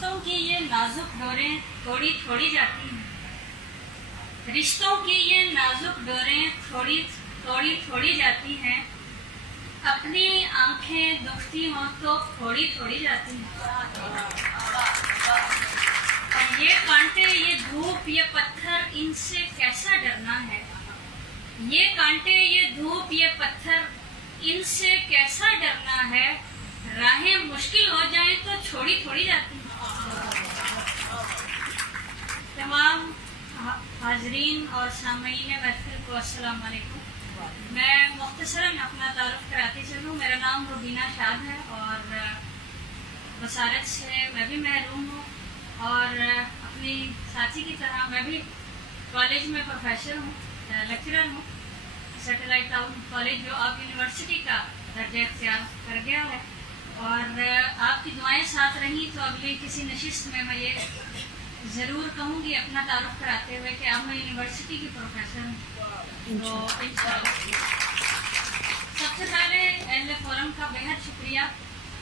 رشتوں کی یہ نازک ڈوریں تھوڑی تھوڑی جاتی ہیں، رشتوں کی یہ نازک ڈوریں تھوڑی تھوڑی جاتی ہیں، اپنی آنکھیں دکھتی ہوں تو تھوڑی تھوڑی جاتی ہیں، اور یہ کانٹے یہ دھوپ یہ پتھر ان سے کیسا ڈرنا ہے، یہ کانٹے یہ دھوپ یہ پتھر ان سے کیسا ڈرنا ہے، راہیں مشکل ہو جائیں تو چھوڑی تھوڑی جاتی ہیں۔ تمام حاضرین اور سامعین محفل کو السلام علیکم۔ میں مختصراً اپنا تعارف کراتی چلوں۔ میرا نام روبینہ شاد ہے اور بصارت سے میں بھی محروم ہوں، اور اپنی ساتھی کی طرح میں بھی کالج میں پروفیسر ہوں، لیکچرر ہوں، سیٹلائٹ ٹاؤن کالج جو آپ یونیورسٹی کا درجہ اختیار کر گیا ہے، اور آپ کی دعائیں ساتھ رہیں تو اگلی کسی نشست میں یہ ضرور کہوں گی اپنا تعارف کراتے ہوئے کہ اب میں یونیورسٹی کی پروفیسر ہوں۔ تو انشاءاللہ سب سے پہلے اہل فورم کا بہت شکریہ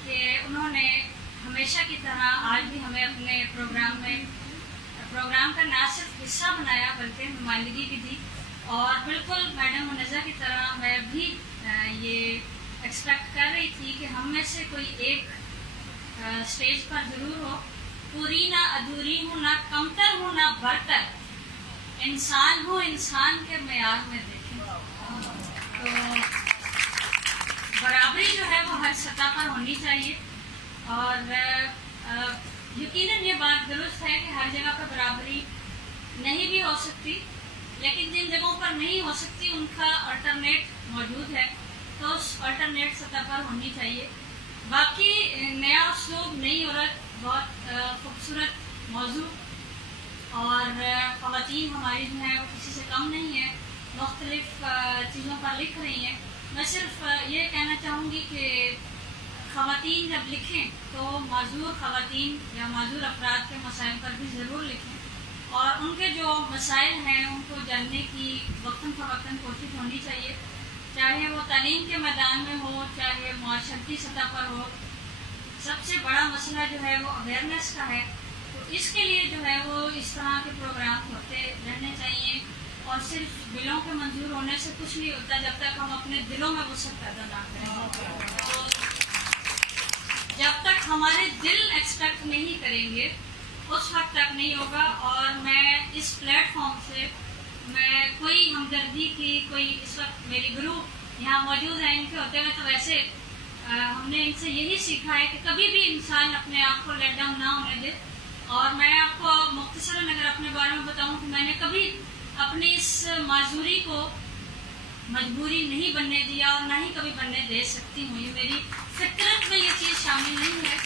کہ انہوں نے ہمیشہ کی طرح آج بھی ہمیں اپنے پروگرام کا نہ صرف حصہ بنایا بلکہ نمائندگی بھی دی، اور بالکل میڈم منزہ کی طرح میں بھی یہ ایکسپیکٹ کر رہی تھی کہ ہم میں سے کوئی ایک اسٹیج پر ضرور ہو، پوری نہ ادھوری ہوں، نہ کمتر ہوں نہ برتر، انسان ہوں، انسان کے معیار میں دیکھیں۔ تو برابری جو ہے وہ ہر سطح پر ہونی چاہیے، اور یقیناً یہ بات درست ہے کہ ہر جگہ پر برابری نہیں بھی ہو سکتی، لیکن جن جگہوں پر نہیں ہو سکتی ان کا آلٹرنیٹ موجود ہے، تو اس آلٹرنیٹ سطح پر ہونی چاہیے۔ باقی نیا اسلوب، نئی عورت، بہت خوبصورت موضوع، اور خواتین ہماری جو ہیں وہ کسی سے کم نہیں ہیں، مختلف چیزوں پر لکھ رہی ہیں۔ میں صرف یہ کہنا چاہوں گی کہ خواتین جب لکھیں تو معذور خواتین یا معذور افراد کے مسائل پر بھی ضرور لکھیں، اور ان کے جو مسائل ہیں ان کو جاننے کی وقتاً فوقتاً کوشش ہونی چاہیے، چاہے وہ تعلیم کے میدان میں ہو، چاہے معاشرتی سطح پر ہو۔ سب سے بڑا مسئلہ جو ہے وہ اویئرنیس کا ہے، تو اس کے لیے جو ہے وہ اس طرح کے پروگرام ہوتے رہنے چاہیے، اور صرف دلوں کے منظور ہونے سے کچھ نہیں ہوتا جب تک ہم اپنے دلوں میں وسعت پیدا نہ کریں۔ تو جب تک ہمارے دل ایکسپیکٹ نہیں کریں گے اس وقت تک نہیں ہوگا، اور میں اس پلیٹ فارم سے میں کوئی ہمدردی کی، کوئی اس وقت میری گرو یہاں موجود ہیں، ان کے ہوتے ہوئے تو ویسے ہم نے ان سے یہی سیکھا ہے کہ کبھی بھی انسان اپنے آپ کو لیٹ ڈاؤن نہ ہونے دے، اور میں آپ کو مختصراً اگر اپنے بارے میں بتاؤں کہ میں نے کبھی اپنی اس معذوری کو مجبوری نہیں بننے دیا، اور نہ ہی کبھی بننے دے سکتی ہوں، یہ میری فطرت میں یہ چیز شامل نہیں ہے۔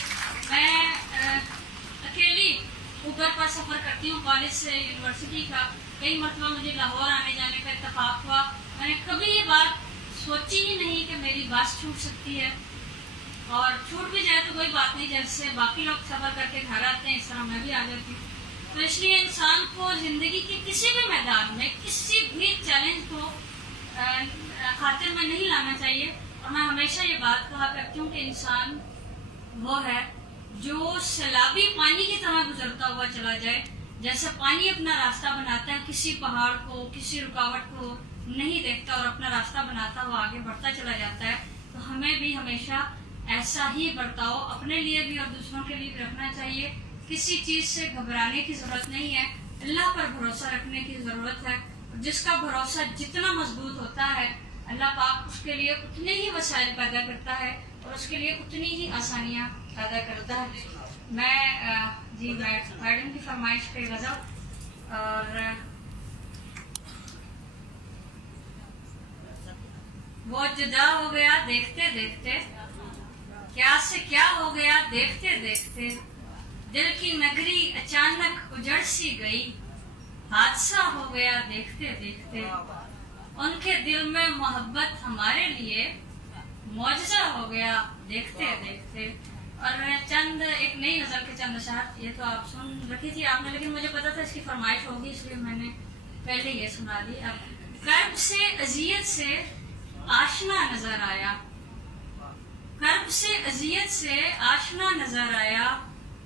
میں اکیلی اوبر پر سفر کرتی ہوں کالج سے یونیورسٹی کا، کئی مرتبہ مجھے لاہور آنے جانے کا اتفاق ہوا، میں نے کبھی یہ بات سوچی ہی نہیں کہ میری بس چھوٹ سکتی ہے، اور چھوٹ بھی جائے تو کوئی بات نہیں، جیسے باقی لوگ سفر کر کے گھر آتے ہیں اس طرح میں بھی آ جاتی ہوں۔ تو اس لیے انسان کو زندگی کے کسی بھی میدان میں کسی بھی چیلنج کو خاطر میں نہیں لانا چاہیے، اور میں ہمیشہ یہ بات کہا کرتی ہوں کہ انسان وہ ہے جو سیلابی پانی کی طرح گزرتا ہوا چلا جائے، جیسے پانی اپنا راستہ بناتا ہے، کسی پہاڑ کو کسی رکاوٹ کو نہیں دیکھتا اور اپنا راستہ بناتا ہوا آگے بڑھتا چلا جاتا ہے، تو ہمیں بھی ہمیشہ ایسا ہی برتاؤ اپنے لیے بھی اور دوسروں کے لیے بھی رکھنا چاہیے۔ کسی چیز سے گھبرانے کی ضرورت نہیں ہے، اللہ پر بھروسہ رکھنے کی ضرورت ہے، جس کا بھروسہ جتنا مضبوط ہوتا ہے اللہ پاک اس کے لیے اتنے ہی وسائل پیدا کرتا ہے، اور اس کے لیے اتنی ہی آسانیاں پیدا کرتا ہے۔ میں میڈم کی فرمائش پہ غضب، اور وہ جدا ہو گیا دیکھتے دیکھتے، کیا سے کیا ہو گیا دیکھتے دیکھتے، دل کی نگری اچانک اجڑ سی گئی، حادثہ ہو گیا دیکھتے دیکھتے، ان کے دل میں محبت ہمارے لیے معجزہ ہو گیا دیکھتے دیکھتے۔ اور چند ایک نئی نظر کے چند اشعار، یہ تو آپ سن رکھی تھی آپ نے، لیکن مجھے پتا تھا اس کی فرمائش ہوگی اس لیے میں نے پہلے یہ سنا دی۔ اب کرب سے اذیت سے آشنا نظر آیا، کرب سے اذیت سے آشنا نظر آیا،